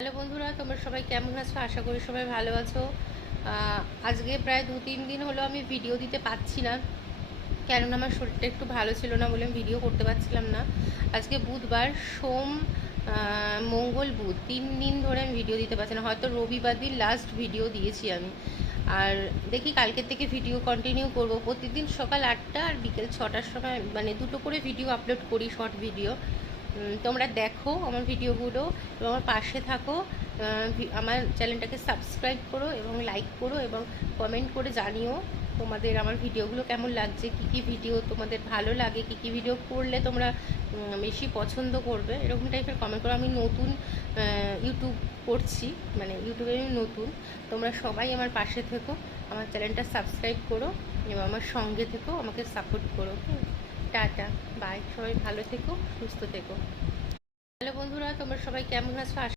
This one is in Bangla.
হ্যালো বন্ধুরা, তোমরা সবাই কেমন আছো? আশা করি সবাই ভালো আছো। আজকে প্রায় 2-3 দিন হলো আমি ভিডিও দিতে পারছি না, কেননা আমার শরীরটা একটু ভালো ছিল না বলে আমি ভিডিও করতে পারছিলাম না। আজকে বুধবার, সোম, মঙ্গল, বুধ 3 দিন ধরে আমি ভিডিও দিতে পারছি না। হয়তো রবিবার দিন লাস্ট ভিডিও দিয়েছি আমি। আর দেখি কালকের থেকে ভিডিও কন্টিনিউ করব। প্রতিদিন সকাল 8টা আর বিকেল 6টার সময়, মানে দুটো করে ভিডিও আপলোড করি, শর্ট ভিডিও। তোমরা দেখো আমার ভিডিওগুলো এবং আমার পাশে থাকো। আমার চ্যানেলটাকে সাবস্ক্রাইব করো এবং লাইক করো এবং কমেন্ট করে জানিও তোমাদের আমার ভিডিওগুলো কেমন লাগছে, কী কী ভিডিও তোমাদের ভালো লাগে, কী কী ভিডিও করলে তোমরা বেশি পছন্দ করবে, এরকম টাইপের কমেন্ট করো। আমি নতুন ইউটিউব করছি, মানে ইউটিউবে আমি নতুন। তোমরা সবাই আমার পাশে থেকো, আমার চ্যানেলটা সাবস্ক্রাইব করো এবং আমার সঙ্গে থেকো, আমাকে সাপোর্ট করো। ওকে, টাটা, বাই। সবাই ভালো থেকো, সুস্থ থেকো। হ্যালো বন্ধুরা, তোমরা সবাই কেমন আছো? আশা